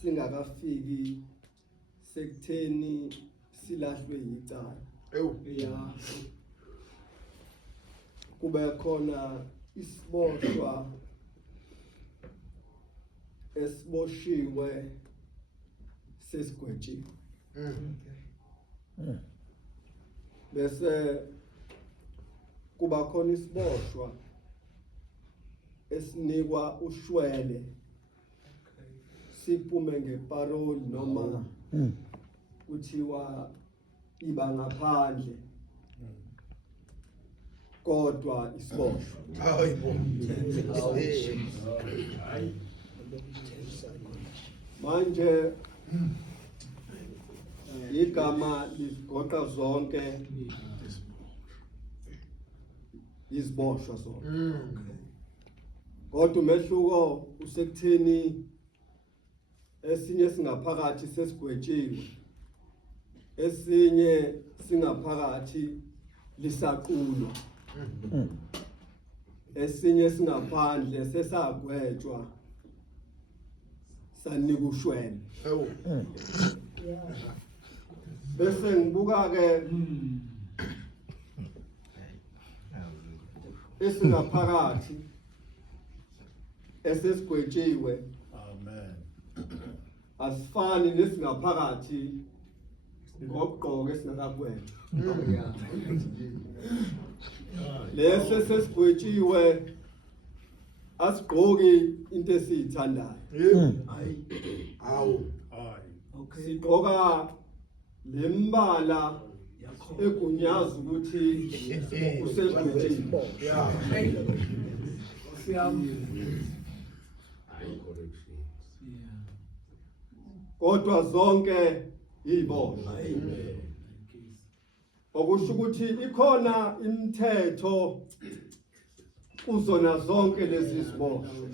singakafiki sekutheni silahlwe yicala. Ya. Kube khona isiboshwa esiboshiwe sesigwetshiwe. Bese kuba khona isiboshwa esinikwa ushwele siphume ngeparoli noma kuthiwa iba ngaphandle kodwa isiboshwa. Manje igama ligoqa zonke iziboshwa zonke. Kodwa umehluko usekutheni esinye singaphakathi sesigwetshiwe, esinye singaphakathi lisaqulwa, esinye singaphandle sesagwetshwa sanika ushwele. Bese ngibuka ke esingaphakathi esesigwetshiwe. Amen. Asifani nesingaphakathi ngokugqoka esingakagwetshwa. Lesi sesigwetshiwe asigqoki into esiyithandayo. Hayi. Okay. Sigqoka lembala egunyaza ukuthi usegwetshiwe. Kodwa zonke iziboshwa. Okusho ukuthi ikhona imithetho kuzona zonke lezi ziboshwa.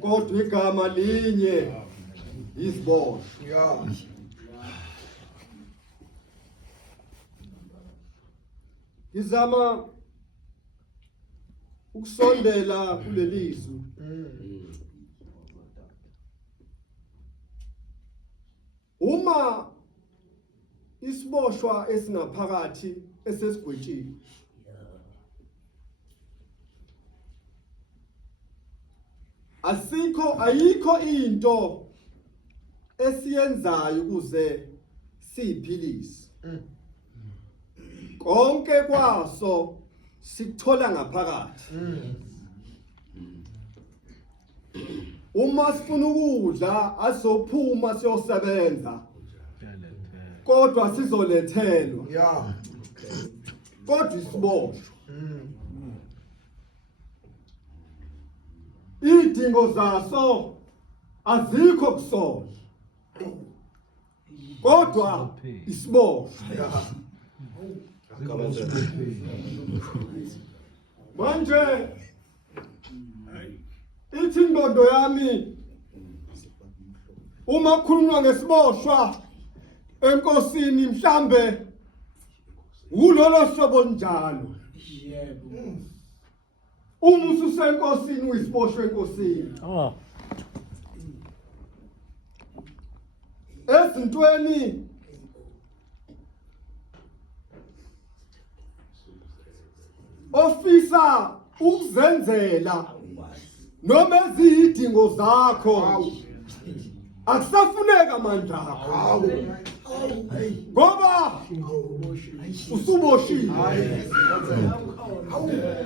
Kodwa igama linye iziboshwa. Izama ukusondela kulelizwi. Uma isiboshwa esingaphakathi esesigwetshiwe ayikho into esiyenzayo ukuze siphilise. Konke kwaso sikuthola ngaphakathi. Uma sifuna ukudla asophuma siyosebenza kodwa sizolethelwa. Kodwa isiboshwa idingo zaso azikho kusona kodwa isiboshwa. Manje ithi indondo yami uma khulunywa ngesiboshwa enkosini mhlambe ulolo hlobo njalo. Uma ususenkosini uyisiboshwa enkosini. Ezintweni ofisa ukuzenzela noma ezidingo zakho akusafuneka amandla akho ngoba usuboshiwe.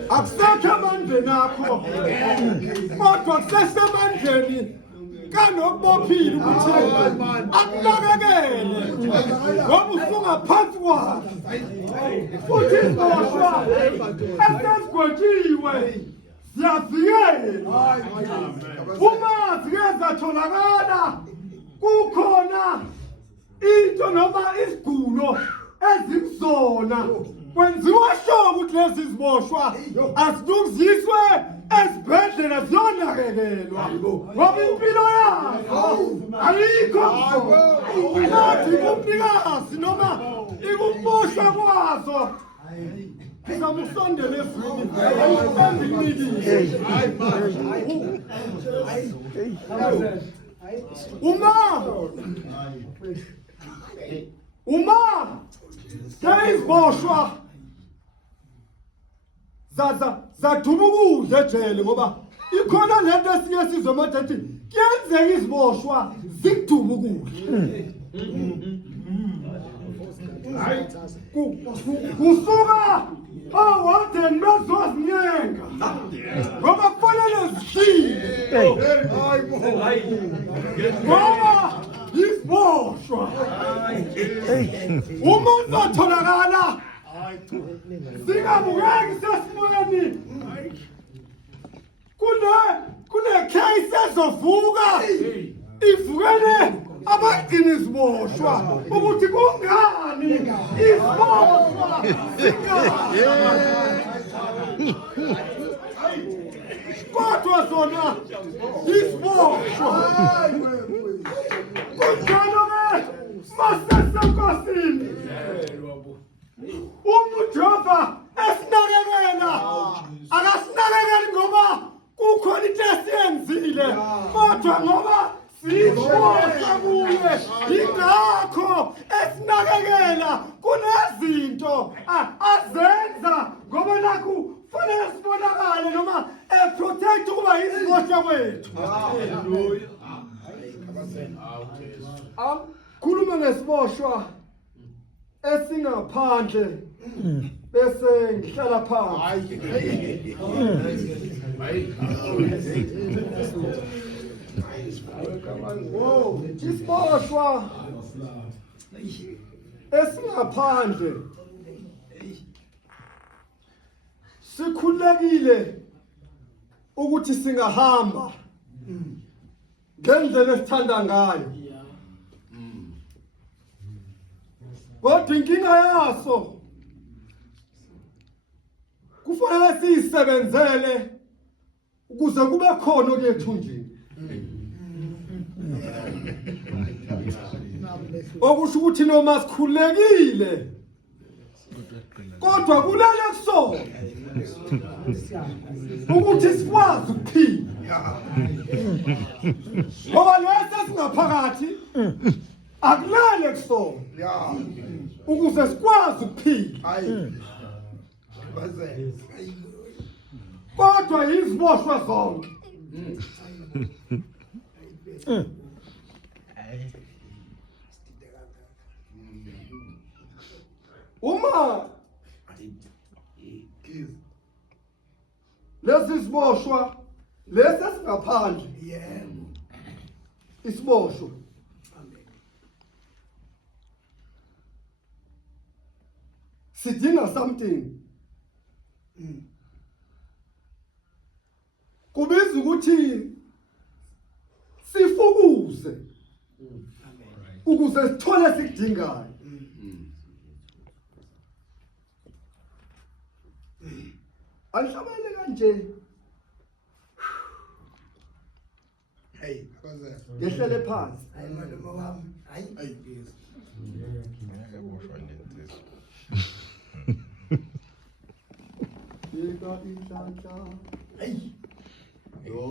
Akusekho amandleni akho kodwa kusesemandleni kanokubophile ukuthi akunakekele ngoba usungaphansi kwakhe. Futhi iziboshwa esezigwetshiwe ziyavikela. Uma zike zatholakala kukhona into noma isigulo ezimzona kwenziwa sure ukuthi lezi ziboshwa asidukuziswe esibhedlela ziyonakekelwa ngoba impilo yazo ayikho nathi kumnikazi noma ikumboshwa kwazo. Ngizama ukusondela ezweni uma yayiziboshwa zathuma ukudla ejele ngoba ikhona lento esinye sizwe manje ethi kuyenzeka iziboshwa zikuthuma ukudla kusuka awadeni bezozinyenga ngoba kufanele zishile ngoba iziboshwa uma uzotholakala singabukeki sesimoyeni kune case ezovuka ivukele abagcini iziboshwa ukuthi kungani iziboshwa kodwa zona iziboshwa kunjalo-ke masesenkosini umujova esinakekela akasinakekeli ngoba kukhona into esiyenzile kodwa ngoba siboshwa kuye yingakho esinakekela kunezinto azenza ngoba nakhu fanele sibonakale noma protect ukuba iziboshwa kwethu. Khuluma ngesiboshwa esingaphandle bese ngihlala phansi. Wow, isiboshwa esingaphandle sikhulekile ukuthi singahamba ngendlela esithanda ngayo. Kodwa inkinga yaso kufanele siyisebenzele ukuze kube khona okuyethunjini. Okusho ukuthi noma sikhulekile kodwa kulele kusona ukuthi sikwazi ukuphila. Ngoba lesi singaphakathi akulele kusona ukuze sikwazi ukuphila. Kodwa iziboshwa zonke uma lesi siboshwa lesi singaphandle isiboshwa sidinga something kubiza ukuthi sifukuze ukuze sithole sikudingayo. Alihlabele kanje ngehlele phansi Ika inhlanhla yo